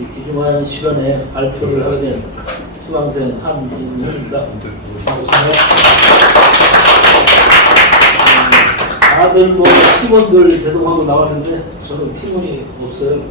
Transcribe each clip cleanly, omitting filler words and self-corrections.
이 귀중한 시간에 발표를 하게 된 수강생 한민입니다. 다들 뭐 팀원들 대동하고 나왔는데 저는 팀원이 없어요.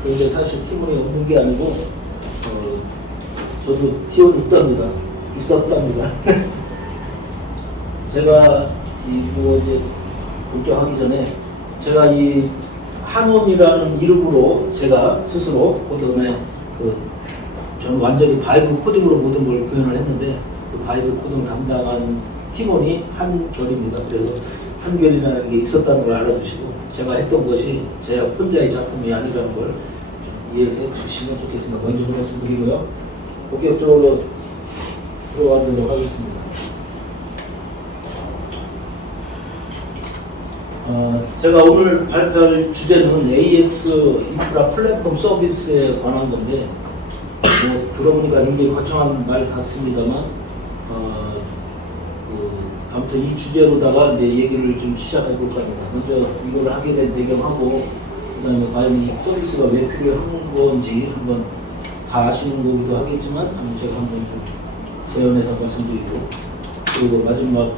그런데 사실 팀원이 없는 게 아니고 저도 팀원이 있었답니다. 제가 이제 본격하기 전에 제가 이 한원이라는 이름으로 제가 스스로 그다음에 저는 완전히 바이브 코딩으로 모든 걸 구현을 했는데 그 바이브 코딩 담당한 팀원이 한결입니다. 그래서 한결이라는 게 있었다는 걸 알아주시고 제가 했던 것이 제 혼자의 작품이 아니라는 걸 좀 이해해 주시면 좋겠습니다. 먼저 말씀드리고요. 본격적으로 들어가도록 하겠습니다. 제가 오늘 발표할 주제는 AX 인프라 플랫폼 서비스에 관한 건데 뭐 들어보니까 굉장히 거창한 말 같습니다만 아무튼 이 주제로다가 이제 얘기를 좀 시작해 볼까 합니다. 먼저 이걸 하게 된 배경하고 그다음에 과연 이 서비스가 왜 필요한 건지 한번 다 아시는 거기도 하겠지만 제가 한번 좀 재연해서 말씀드리고 그리고 마지막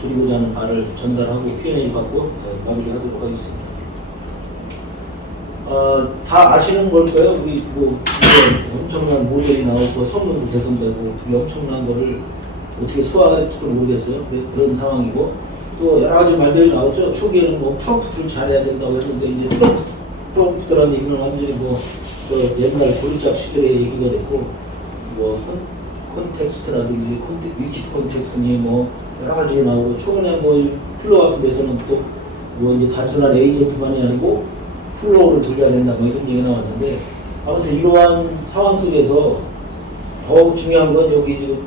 드리고자 하는 말을 전달하고 Q&A 받고 마무리하도록 하겠습니다. 다 아시는 걸까요? 우리 뭐 엄청난 모델이 나오고 성능도 개선되고 되게 엄청난 거를 어떻게 소화할지도 모르겠어요. 그런 상황이고 또 여러 가지 말들이 나왔죠. 초기에는 뭐 프롬프트를 잘해야 된다고 했는데 이제 프롬프트라는 얘기는 완전히 저 옛날 보리짝 시절의 얘기가 됐고 뭐 콘텍스트라든지 위키 콘텍스니 뭐 여러 가지 나오고 초반에 뭐 플로우 같은 데서는 또 뭐 이제 단순한 에이전트만이 아니고 플로우를 돌려야 된다 뭐 이런 얘기가 나왔는데 아무튼 이러한 상황 속에서 더욱 중요한 건 여기 지금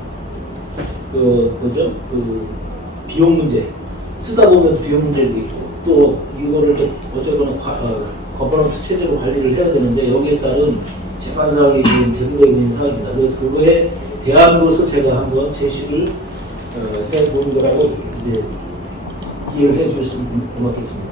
비용 문제 쓰다 보면 비용 문제도 있고 또 이거를 어쨌거나 거버넌스 체제로 관리를 해야 되는데 여기에 따른 재판 사항이 지금 대두되고 있는 사항입니다. 그래서 그거에 대안으로서 제가 한번 제시를 해보는 거라고 이제 이해를 해주셨으면 고맙겠습니다.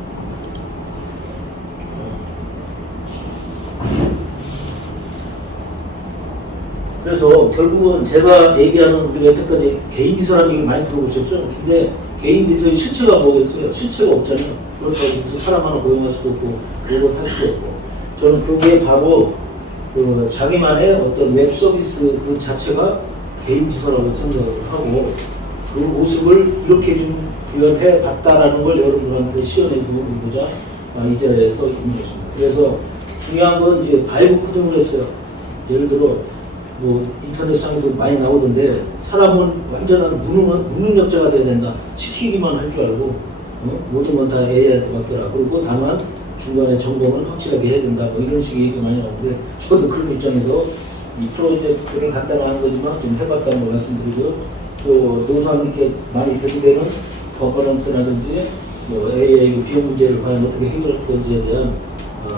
그래서 결국은 제가 얘기하는 우리가 여태까지 개인 비서라는 얘기를 많이 들어보셨죠? 근데 개인 비서의 실체가 뭐겠어요? 실체가 없잖아요. 그렇다고 무슨 사람 하나 고용할 수도 없고 로봇 할 수도 없고 저는 그게 바로 자기만의 어떤 웹 서비스 그 자체가 개인 비서라고 생각을 하고 그 모습을 이렇게 좀 구현해 봤다라는 걸 여러분들한테 시연해 보고자 이 자리에서 있는 것입니다. 그래서 중요한 건 이제 바이브 코딩을 했어요. 예를 들어 뭐 인터넷상에서 많이 나오던데 사람은 완전한 무능력자가 돼야 된다. 시키기만 할 줄 알고 모든 건 다 AI한테 맡겨라. 그리고 다만 중간에 점검을 확실하게 해야 된다. 뭐 이런 식의 얘기가 많이 나오는데 저도 그런 입장에서 이 프로젝트를 간단한 거지만 좀 해봤다는 걸 말씀드리고요. 또 노상 이렇게 많이 대두되는 거버넌스라든지 뭐 AI 비용 문제를 과연 어떻게 해결할 건지에 대한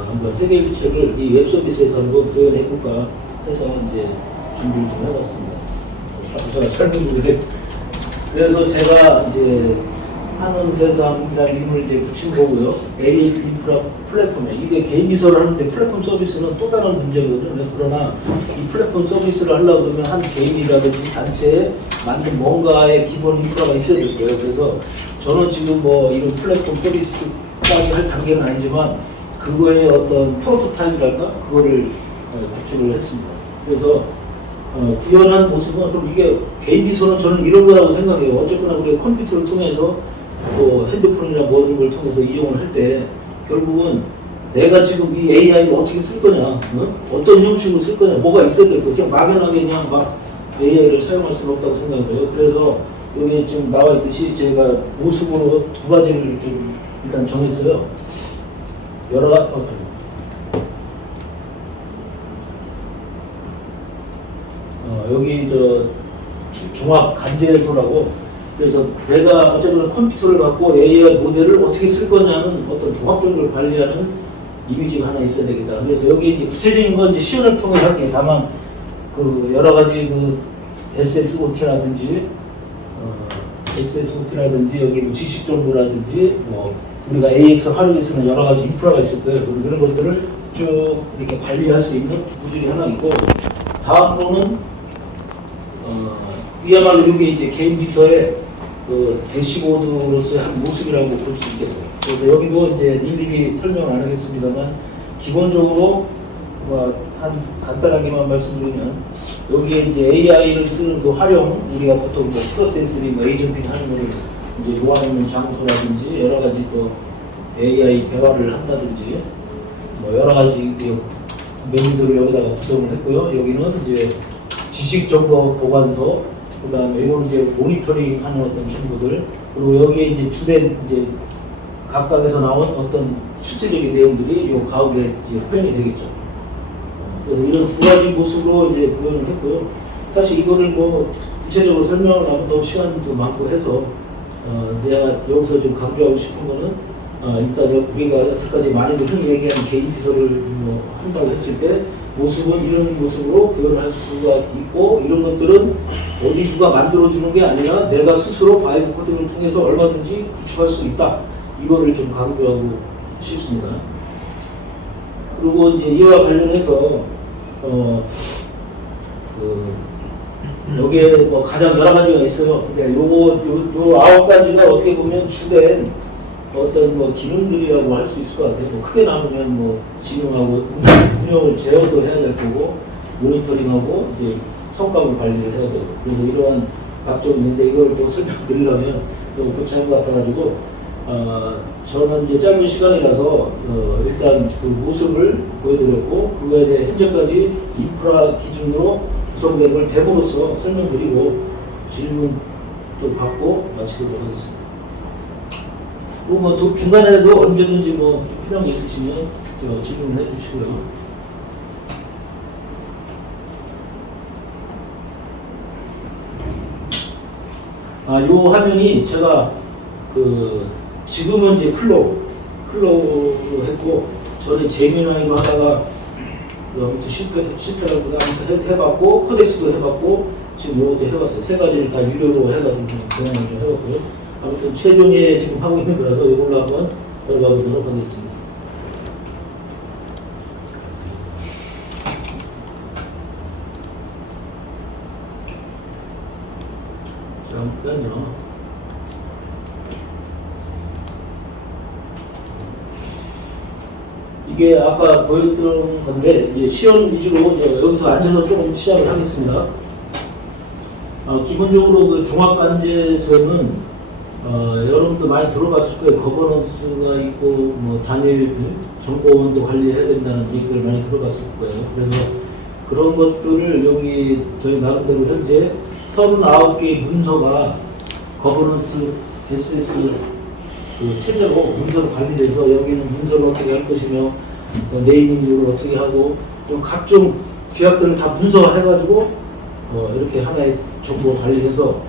한번 해결책을 이 웹서비스에서 한번 구현해볼까 해서 이제 준비를 좀 해봤습니다. 제가 설명드리게 그래서 제가 이제 한원세상이라는 이름을 이제 붙인 거고요. AX 인프라 플랫폼에 이게 개인 비서를 하는데 플랫폼 서비스는 또 다른 문제거든요. 그래서 그러나 이 플랫폼 서비스를 하려고 그러면 한 개인이라든지 단체에 만든 뭔가의 기본 인프라가 있어야 될 거예요. 그래서 저는 지금 뭐 이런 플랫폼 서비스까지 할 단계는 아니지만 그거의 어떤 프로토타입이랄까 그거를 구축을 했습니다. 그래서 구현한 모습은 그럼 이게 개인 비서는 저는 이런 거라고 생각해요. 어쨌거나 우리가 컴퓨터를 통해서 또 핸드폰이나 모든 걸 통해서 이용을 할 때 결국은 내가 지금 이 AI를 어떻게 쓸 거냐, 어떤 형식으로 쓸 거냐, 뭐가 있어야 될 거야. 그냥 막연하게 그냥 막 AI를 사용할 수는 없다고 생각해요. 그래서 여기 지금 나와 있듯이 제가 모습으로 두 가지를 좀 일단 정했어요. 여러 가지 여기 종합 간제소라고 그래서 내가 어쨌든 컴퓨터를 갖고 AI 모델을 어떻게 쓸 거냐는 어떤 종합적인 걸 관리하는 이미지가 하나 있어야 되겠다. 그래서 여기 이제 구체적인 건 이제 시연을 통해 할게요. 다만 그 여러 가지 그 SSOT라든지 여기 뭐 지식 정보라든지 뭐 우리가 AX 활용에 쓰는 여러 가지 인프라가 있을 거예요. 그런 것들을 쭉 이렇게 관리할 수 있는 모듈이 하나 있고, 다음으로는 이야말로 이게 이제 개인 비서의 그 대시보드로서의 한 모습이라고 볼 수 있겠어요. 그래서 여기도 이제 일일이 설명을 안 하겠습니다만, 기본적으로 한 간단하게만 말씀드리면, 여기에 이제 AI를 쓰는 그 활용, 우리가 보통 뭐 프로세스링, 에이전팅 하는 거를 이제 요하는 장소라든지 여러 가지 또 AI 대화를 한다든지 뭐 여러 가지 메뉴들을 여기다가 구성을 했고요. 여기는 이제 지식 정보 보관소, 그다음에 이건 이제 모니터링 하는 어떤 정보들, 그리고 여기에 이제 주된 이제 각각에서 나온 어떤 실질적인 내용들이 요 가운데 이제 표현이 되겠죠. 그래서 이런 두 가지 모습으로 이제 구현을 했고요. 사실 이거를 뭐 구체적으로 설명을 하면 너무 시간도 많고 해서 내가 여기서 좀 강조하고 싶은 거는 일단 우리가 여태까지 많이들 흔히 얘기하는 개인 비서를 뭐 한다고 했을 때 모습은 이런 모습으로 구현할 수가 있고, 이런 것들은 어디 누가 만들어주는 게 아니라 내가 스스로 바이브 코딩을 통해서 얼마든지 구축할 수 있다. 이거를 좀 강조하고 싶습니다. 그리고 이제 이와 관련해서 여기에 뭐 가장 여러 가지가 있어요. 근데 요 9가지가 어떻게 보면 주된 어떤 뭐 기능들이라고 할 수 있을 것 같아요. 뭐 크게 나누면 뭐 진행하고 운영을 제어도 해야 될 거고, 모니터링하고 이제 성과물 관리를 해야 되고, 그래서 이러한 각종 있는데 이걸 또 설명드리려면 너무 거창한 것 같아가지고 저는 이제 짧은 시간이라서 일단 그 모습을 보여드렸고, 그거에 대해 현재까지 인프라 기준으로 구성된 걸 데모로서 설명드리고 질문도 받고 마치도록 하겠습니다. 그리고 뭐 중간에도 언제든지 뭐 필요한 게 있으시면 질문을 해주시고요. 요 화면이 제가 지금은 이제 클로로 했고, 저는 제미나이로 하다가 아무튼 실패라고 아무튼 해봤고, 코덱스도 해봤고, 지금 요것도 해봤어요. 세 가지를 다 유료로 해가지고 경험을 좀 해봤고요. 아무튼 최종에 지금 하고 있는 거라서 이걸로 한번 들어가 보도록 하겠습니다. 잠깐요. 이게 아까 보여드린 건데, 이제 시연 위주로 이제 여기서 앉아서 조금 시작을 하겠습니다. 기본적으로 그 종합관제에서는 여러분도 많이 들어봤을 거예요. 거버넌스가 있고, 뭐 단일 정보원도 관리해야 된다는 얘기를 많이 들어봤을 거예요. 그래서 그런 것들을 여기 저희 나름대로 현재 39개의 문서가 거버넌스 SS 그 체제로 문서로 관리돼서, 여기는 문서를 어떻게 할 것이며 네이밍을 어떻게 하고, 각종 규약들을 다 문서화해가지고 이렇게 하나의 정보 관리해서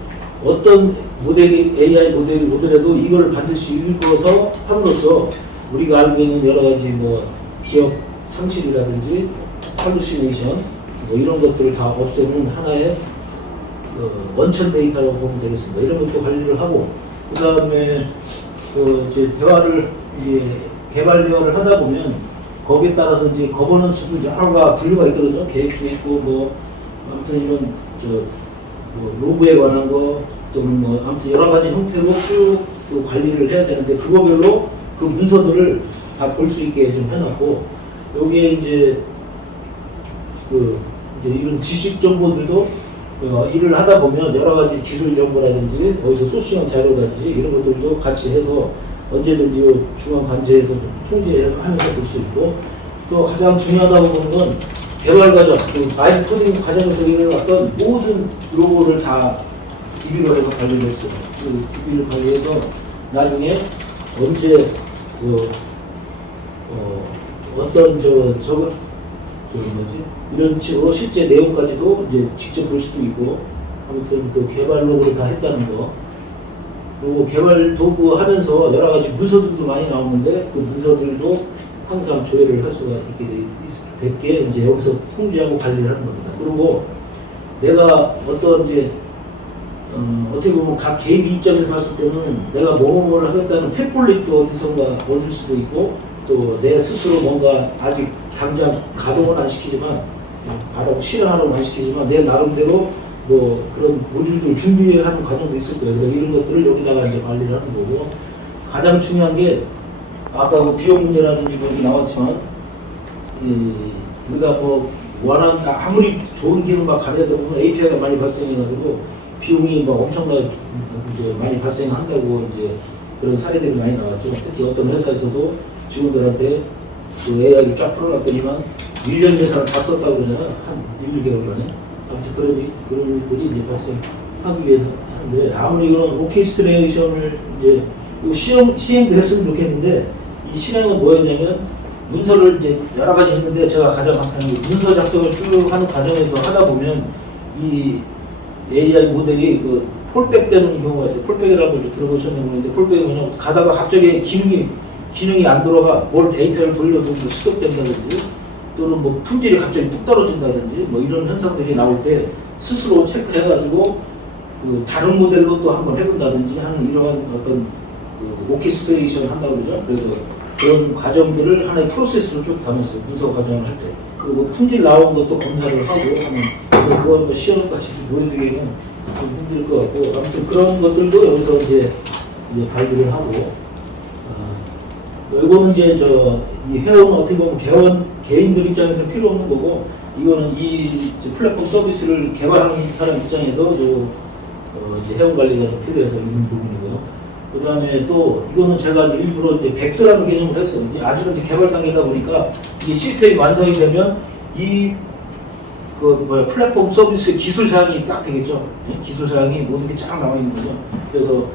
어떤 모델이 AI 모델에도 이걸 반드시 읽어서 함으로써 우리가 알고 있는 여러 가지 뭐 기억 상실이라든지 할루시네이션 뭐 이런 것들을 다 없애는 하나의 원천 데이터라고 보면 되겠습니다. 이런 것도 관리를 하고, 그 다음에 이제 대화를 이제 개발 대화를 하다 보면 거기에 따라서 이제 거버넌스도 여러가 분류가 있거든요. 계획도 있고 뭐 아무튼 이런 뭐 로그에 관한 거 또는 뭐 아무튼 여러 가지 형태로 쭉 관리를 해야 되는데, 그거별로 그 문서들을 다 볼 수 있게 좀 해놨고, 여기에 이제 이제 이런 지식 정보들도 일을 하다 보면 여러 가지 기술 정보라든지 거기서 소싱한 자료라든지 이런 것들도 같이 해서 언제든지 중앙 관제에서 좀 통제하면서 볼 수 있고, 또 가장 중요하다고 보는 건 개발 과정, 바이브 코딩 과정에서 일어났던 모든 로고를 다 DB로 해서 관리를 했어요. 그 DB를 관리해서 나중에 언제 어떤 이런 식으로 실제 내용까지도 이제 직접 볼 수도 있고, 아무튼 그 개발 로그를 다 했다는 거. 그리고 개발 도구 하면서 여러 가지 문서들도 많이 나오는데, 그 문서들도 항상 조회를 할 수가 있게 됐게 이제 여기서 통제하고 관리를 하는 겁니다. 그리고 내가 어떤 이제 어떻게 보면 각 개인 입장에서 봤을 때는 내가 뭐를 하겠다는 템플릿도 어디선가 얻을 수도 있고, 또 내 스스로 뭔가 아직 당장 가동은 안 시키지만 실현하라고 안 시키지만 내 나름대로 뭐 그런 모듈들 준비하는 과정도 있을 거예요. 그래서 이런 것들을 여기다가 이제 관리를 하는 거고, 가장 중요한 게 아까 그 비용 문제라든지 여기 나왔지만 우리가 뭐 원하는 아무리 좋은 기능만 가져야 되면 API가 많이 발생해가지고 비용이 막 엄청나게 이제 많이 발생한다고 이제 그런 사례들이 많이 나왔죠. 특히 어떤 회사에서도 직원들한테 그 AI를 쫙 풀어놨더니만 1년 예산을 다 썼다고 그러잖아요. 한 1, 2개월 만에. 아무튼 그런 일들이 이제 발생하기 위해서 하는데, 아무리 이런 오케스트레이션을 이제 시행도 했으면 좋겠는데, 이 실행은 뭐였냐면 문서를 이제 여러 가지 했는데 제가 가장 간단한 게 문서 작성을 쭉 하는 과정에서 하다 보면 이 AI 모델이 그 폴백되는 경우가 있어요. 폴백이라는 걸 들어보셨는 모르는데, 폴백이 뭐냐면 가다가 갑자기 기능이 안 들어가, 뭘 데이터를 돌려도 수격된다든지 또는 뭐 품질이 갑자기 뚝 떨어진다든지 뭐 이런 현상들이 나올 때 스스로 체크해가지고 그 다른 모델로 또 한번 해본다든지 하는 이러한 어떤 그 오케스트레이션 한다고 그러죠. 그래서 그런 과정들을 하나의 프로세스로 쭉 담았어요. 문서 과정을 할 때. 그리고 품질 나온 것도 검사를 하고 하는, 그건 뭐 시험까지 보여드리기는 좀 힘들 것 같고, 아무튼 그런 것들도 여기서 이제 관리를 하고, 이거는 이제 이 회원은 어떻게 보면 개인들 입장에서 필요 없는 거고, 이거는 이 플랫폼 서비스를 개발하는 사람 입장에서 이제 회원 관리가 좀 필요해서 있는 부분이고요. 그 다음에 또 이거는 제가 일부러 이제 백스라는 개념을 했어요. 아직은 이제 개발 단계다 보니까 이 시스템이 완성이 되면 플랫폼 서비스 기술 사항이 딱 되겠죠. 기술 사항이 모든 게 쫙 나와 있는 거죠. 그래서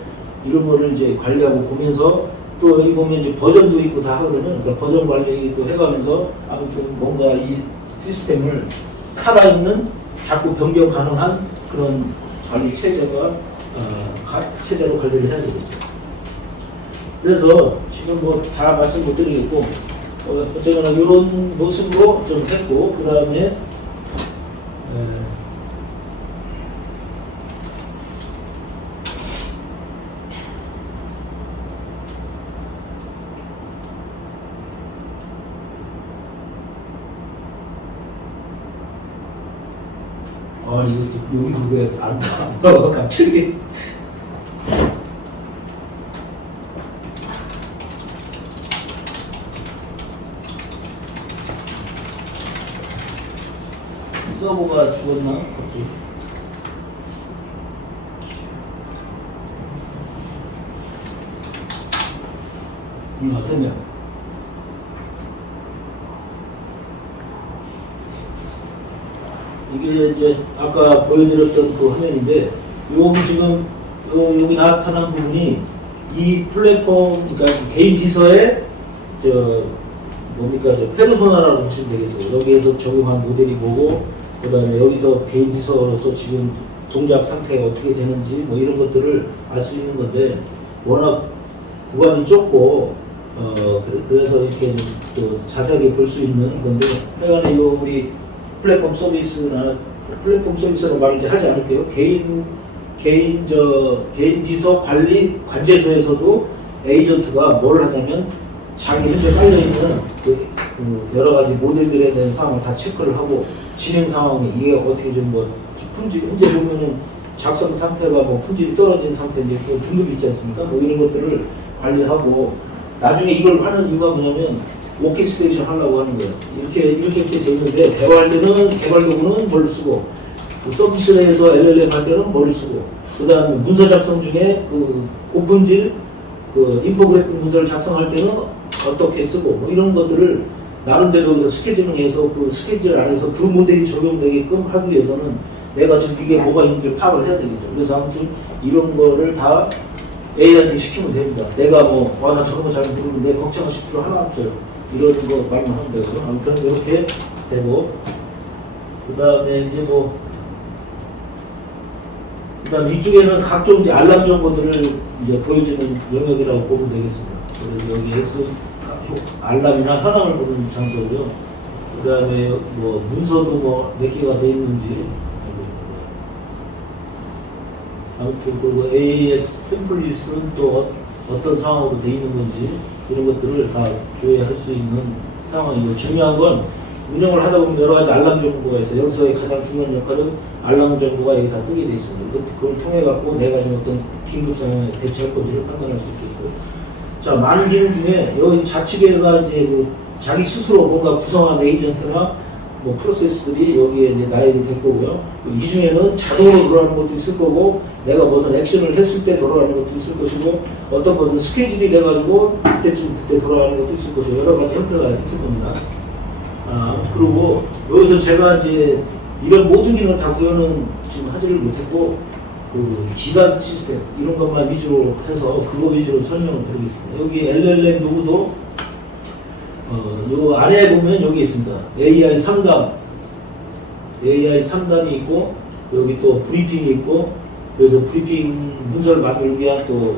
이런 거를 이제 관리하고 보면서, 또 여기 보면 이제 버전도 있고 다 하거든요. 그러니까 버전 관리도 해가면서 아무튼 뭔가 이 시스템을 살아있는, 자꾸 변경 가능한 그런 관리 체제로 관리를 해야 되겠죠. 그래서 지금 뭐 다 말씀 못 드리겠고, 어쨌거나 이런 모습으로 좀 했고, 그 다음에 이것도 여기 왜 안 나와 갑자기. 서버가 죽었나? 갑자기. 어떠냐? 이게 이제 아까 보여드렸던 그 화면인데, 여기 지금 여기 나타난 부분이 이 플랫폼, 그러니까 개인 비서의 페르소나라고 보시면 되겠어요. 여기에서 적용한 모델이 뭐고, 그 다음에 여기서 개인 비서로서 지금 동작 상태가 어떻게 되는지 뭐 이런 것들을 알 수 있는 건데, 워낙 구간이 좁고 그래서 이렇게 또 자세하게 볼 수 있는 건데, 하여간에 우리 플랫폼 서비스라는 말을 이제 하지 않을게요. 개인 비서 관리 관제소에서도 에이전트가 뭘 하냐면 자기 현재 깔려있는 그 여러 가지 모델들에 대한 상황을 다 체크를 하고, 진행 상황이 이게 어떻게 품질, 현재 보면은 작성 상태가 품질이 떨어진 상태인데 그 등급이 있지 않습니까? 뭐 이런 것들을 관리하고, 나중에 이걸 하는 이유가 뭐냐면 오케스트레이션 하려고 하는 거예요. 이렇게 돼 있는데, 대화할 때는 개발 도구는 뭘 쓰고, 서비스 내에서 LLM 할 때는 뭘 쓰고, 그 다음에 문서 작성 중에 고품질 인포그래픽 문서를 작성할 때는 어떻게 쓰고, 뭐 이런 것들을 나름대로 여기서 스케줄링해서 그 스케줄 안에서 그 모델이 적용되게끔 하기 위해서는 내가 지금 이게 뭐가 있는지 파악을 해야 되겠죠. 그래서 아무튼 이런 거를 다 AI한테 시키면 됩니다. 내가 나 저런 거 잘 모르는데 걱정하실 필요 하나 없어요. 이런 거 말만 하면 되고, 아무튼 이렇게 되고, 그 다음에 이제 그다음 이쪽에는 각종 이제 알람 정보들을 이제 보여주는 영역이라고 보면 되겠습니다. 그래서 여기 S 알람이나 현황을 보는 장소고요. 그다음에 문서도 몇 개가 돼 있는지, 아무튼 그리고 AX 템플릿은 또 어떤 상황으로 돼 있는 건지 이런 것들을 다 조회할 수 있는 상황이고, 중요한 건 운영을 하다 보면 여러 가지 알람 정보가 있어요. 여기서의 가장 중요한 역할은 알람 정보가 여기 다 뜨게 돼 있습니다. 그걸 통해 갖고 내가 지금 어떤 긴급 상황에 대처할 건지를 판단할 수 있겠고. 자, 많은 기능 중에 여기 자치계가 이제 그 자기 스스로 뭔가 구성한 에이전트나 뭐 프로세스들이 여기에 이제 나열이 될 거고요. 이 중에는 자동으로 돌아가는 것도 있을 거고, 내가 무슨 액션을 했을 때 돌아가는 것도 있을 것이고, 어떤 것은 스케줄이 돼가지고 그때쯤 그때 돌아가는 것도 있을 것이고, 여러 가지 형태가 있을 겁니다. 그리고 여기서 제가 이제 이런 모든 기능을 다 구현은 지금 하지를 못했고, 그 기반 시스템 이런 것만 위주로 해서 그거 위주로 설명을 드리겠습니다. 여기 LLM 도구도 요 아래에 보면 여기 있습니다. AI 3단이 있고, 여기 또 브리핑이 있고, 그래서 브리핑 문서를 만들기 위한 또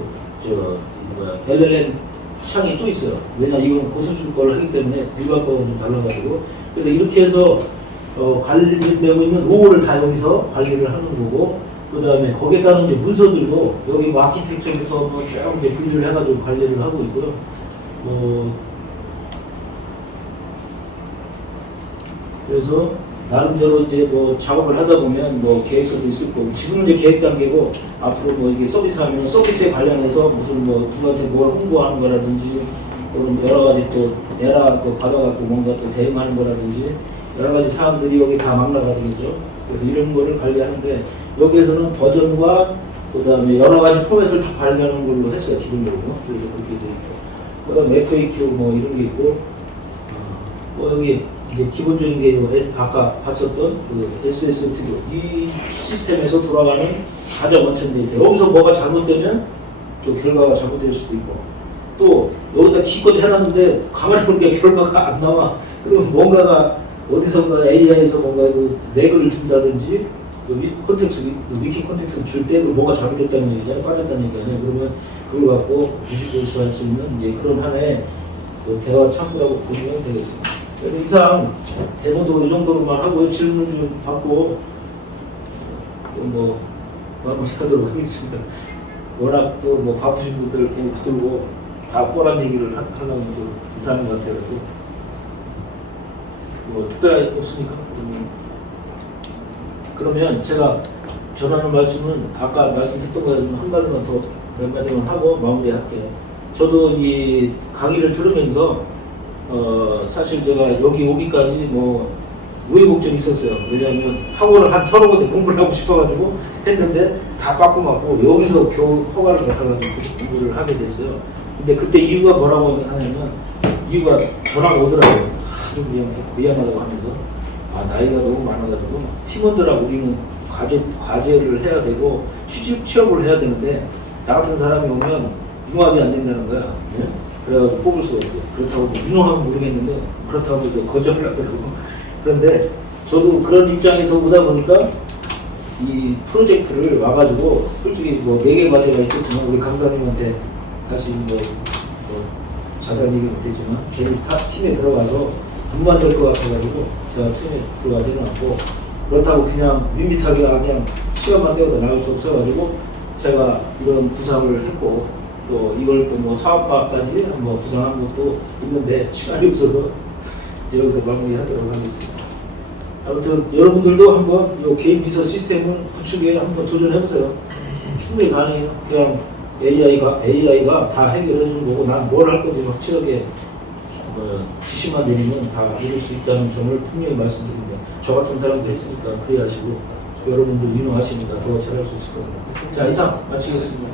LLM 창이 또 있어요. 왜냐 이건 고수준 걸 하기 때문에 일반법은 좀 달라가지고, 그래서 이렇게 해서 관리되고 있는 로고를 다 여기서 관리를 하는 거고, 그 다음에 거기에 따른 이제 문서들도 여기 뭐 아키텍처부터 뭐쭉 이제 분류를 해가지고 관리를 하고 있고요. 그래서 나름대로 이제 뭐 작업을 하다 보면 뭐 계획서도 있을 거고, 지금은 이제 계획 단계고, 앞으로 뭐 이게 서비스하면 서비스에 관련해서 무슨 뭐 누구한테 뭘 홍보하는 거라든지, 또는 여러 가지 또 에라 받아갖고 뭔가 또 대응하는 거라든지, 여러 가지 사람들이 여기 다 망라가 되겠죠. 그래서 이런 거를 관리하는데, 여기에서는 버전과 그 다음에 여러 가지 포맷을 다 관리하는 걸로 했어요, 기본적으로. 그래서 그렇게 돼 있고, 그 다음에 FAQ 뭐 이런 게 있고, 여기 이제 기본적인 게 아까 봤었던 그 SS 스튜디오 이 시스템에서 돌아가는 가장 원천 데이터. 여기서 뭐가 잘못되면 또 결과가 잘못될 수도 있고, 또 여기다 기껏 해놨는데 가만히 보니까 결과가 안 나와. 그러면 뭔가가 어디선가 AI에서 뭔가 그 렉을 준다든지, 위키 콘텍스트 줄 때 뭐가 잘못됐다는 얘기잖아요, 빠졌다는 얘기잖아요. 그러면 그걸 갖고 부실고수할 수 있는 이제 그런 하나의 대화 창구라고 보시면 되겠습니다. 그래서 이상 대본도 이 정도로만 하고요. 질문 좀 받고 뭐 마무리하도록 하겠습니다. 워낙 또 뭐 바쁘신 분들 괜히 붙들고 다 뻔한 얘기를 하려면 또 이상한 것 같아요. 뭐 특별한 없습니까? 그러면 제가 전하는 말씀은 아까 말씀했던 거에 한 가지만 더 몇 마디만 하고 마무리할게요. 저도 이 강의를 들으면서 사실 제가 여기 오기까지 뭐 우여곡절이 있었어요. 왜냐하면 학원을 한 서너 군데 공부를 하고 싶어가지고 했는데 다 빠꾸 맞고 여기서 겨우 허가를 받아가지고 공부를 하게 됐어요. 근데 그때 이유가 뭐라고 하냐면, 이유가 전화가 오더라고요. 좀 미안하다고 하면서, 나이가 너무 많아가지고 팀원들하고 우리는 과제를 해야 되고 취업을 해야 되는데 나 같은 사람이 오면 융합이 안 된다는 거야. 네? 그래가지고 뽑을 수가 없고, 그렇다고 유능하면 모르겠는데 그렇다고 거절을 하더라고. 그런데 저도 그런 입장에서 오다 보니까 이 프로젝트를 와가지고 솔직히 뭐 4개 과제가 있었지만 우리 강사님한테 사실 뭐 자세한 얘기 못했지만 걔를 다 팀에 들어가서 눈만 될 것 같아가지고 제가 팀에 들어가지는 않고, 그렇다고 그냥 밋밋하게 그냥 시간만 때우다 나올 수 없어가지고 제가 이런 구상을 했고, 또 이걸 또 뭐 사업화까지 한번 구상한 것도 있는데 시간이 없어서 여기서 마무리하도록 하겠습니다. 아무튼 여러분들도 한번 이 개인 비서 시스템을 구축에 한번 도전해보세요. 충분히 가능해요. 그냥 AI가 다 해결해주는 거고, 난 뭘 할 건지 확실하게 지시만 내리면 다 이룰 수 있다는 점을 분명히 말씀드립니다. 저 같은 사람도 있으니까 그래야 하시고, 여러분들 유능하시니까 더 잘할 수 있을 겁니다. 자, 이상 마치겠습니다.